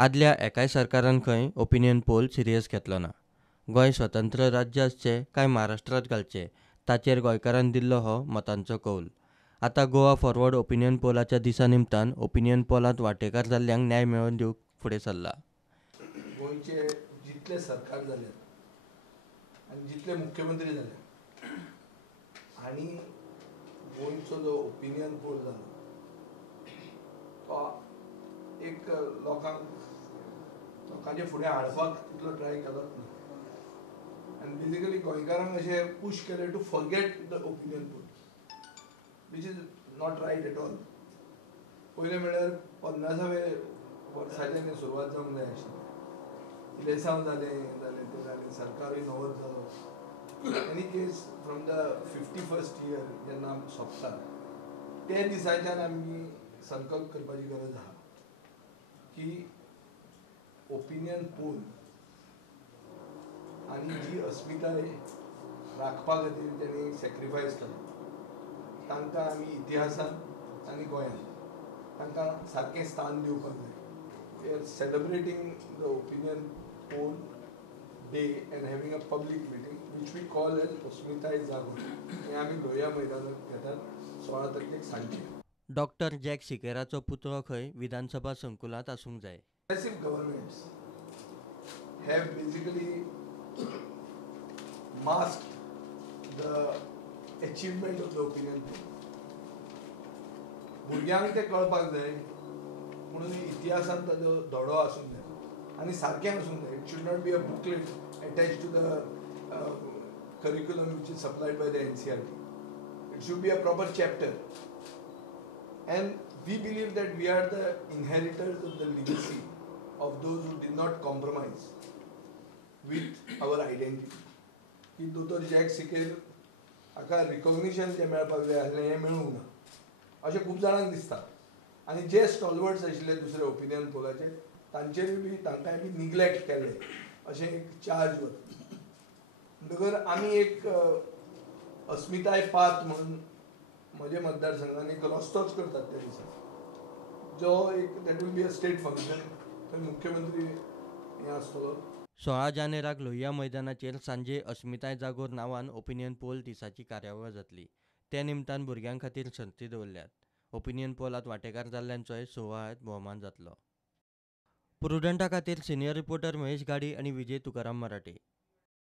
आदल्या एकाय सरकारान खंय ओपिनियन पोल सिरियस घेतलो ना. गोंय स्वतंत्र राज्य आसचें काय महाराष्ट्रात घालचें ताचेर गोंयकारांनी दिल्लो हो मतांचो कौल. आतां गोवा फॉरवर्ड ओपिनियन पोलाच्या दिसा निमतान ओपिनियन पोलांत वांटेकार जाल्ल्यांक न्याय मेळोवन दिवंक फुडें सरला. गोंयचे जितले सरकार जाले आनी जितले मुख्यमंत्री जाले आनी गोंयचो जो ओपिनियन पोल जालो तो एक लोकांचे फुडें हाडपाक तितलो ट्राय केलोच ना. आनी बेजिकली गोंयकारांक अशें पुश केलें to forget the opinion poll which is not right at all. पयलें म्हणल्यार 50व्या वर्साच्यान सुरवात जावंक जाय आशिल्ली. इलेक्शन जालें सरकारूय नवोच जालो. Any case from the 51st year जेन्ना सोंपता ते दिसाच्यान आमी संकल्प करपाची गरज आहा की ओपिनियन पोल आनी जी अस्मिताय राखपा खातीर तेणी सॅक्रिफायस केलो तांकां आमी इतिहासान आनी गोंयांत तांकां सारकें स्थान दिवपाक जाय. We are celebrating the opinion poll day and having a public meeting which we call as अस्मिताय जागोर. हें आमी लोहिया मैदानांत घेतात 16 तारखेक सांजचे. डॉक्टर जॅक सिकेराचो पुतळो खंय विधानसभा संकुलांत आसूंक जाय. Successive governments have basically masked the achievement of the opinion poll. भुरग्यांक ते कळपाक जाय म्हणून इतिहासान ताजो धडो आसूंक जाय आनी सारकें आसूंक जाय. It should not be a booklet attached to the curriculum which is supplied by the NCERT. It should be a proper chapter. And we believe that we are the inheritors of the legacy of those who did not compromise with our identity. की दोतोर jack सिकेर हाका recognition जें मेळपाक जाय आसलें हें मेळूंक ना अशें खूब जाणांक दिसता. आनी जे स्टॉलवर्ड्स आशिल्ले दुसरे ओपिनियन पोलाचे तांचेरूय बी तांकांय बी निग्लेक्ट केलें अशें एक चार्ज वता. म्हणटकर आमी एक अस्मिताय पात म्हणून म्हज्या मतदारसंघान एक रस्तोच करतात त्या दिसा जो एक that will be a state function. थंय मुख्यमंत्री हें आसतलो. 16 जानेराक लोहिया मैदानाचेर सांजे अस्मिताय जागोर नांवान ओपिनियन पोल दिसाची कार्यावळ जातली. ते निमतान भुरग्यां खातीर सर्ती दवरल्यात. ओपिनियन पोलांत वांटेकार जाल्ल्यांचोय सुवाळ्यात भोवमान जातलो. प्रुडंटा खातीर सिनियर रिपोर्टर महेश गाडी आनी विजय तुकाराम मराठे.